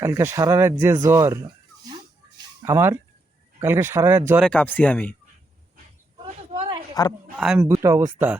কালকে সারা রাত যে জ্বর আমার, কালকে সারা রাত জ্বরে কাঁপছি আমি। আর আমি বুঝতে অবস্থা।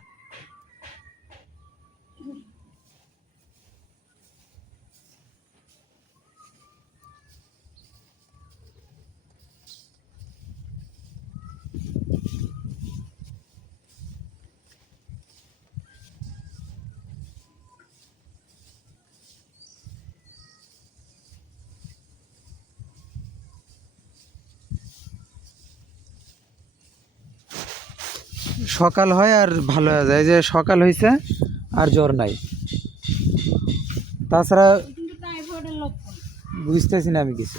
সকাল হয় আর ভালো হয়ে যায়, যে সকাল হয়েছে আর জ্বর নাই। তাছাড়া বুঝতেছি না আমি কিছু।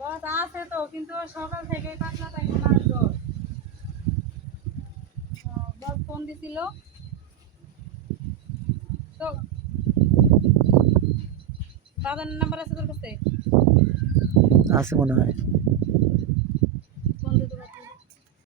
বস আছে তো, কিন্তু সকাল থেকে পাতলা পায়খানা আর জ্বর। বস ফোন দিছিল তো। বাজানের নাম্বার আছে তোর কাছে? আছে মনে হয়। ফোন দিতে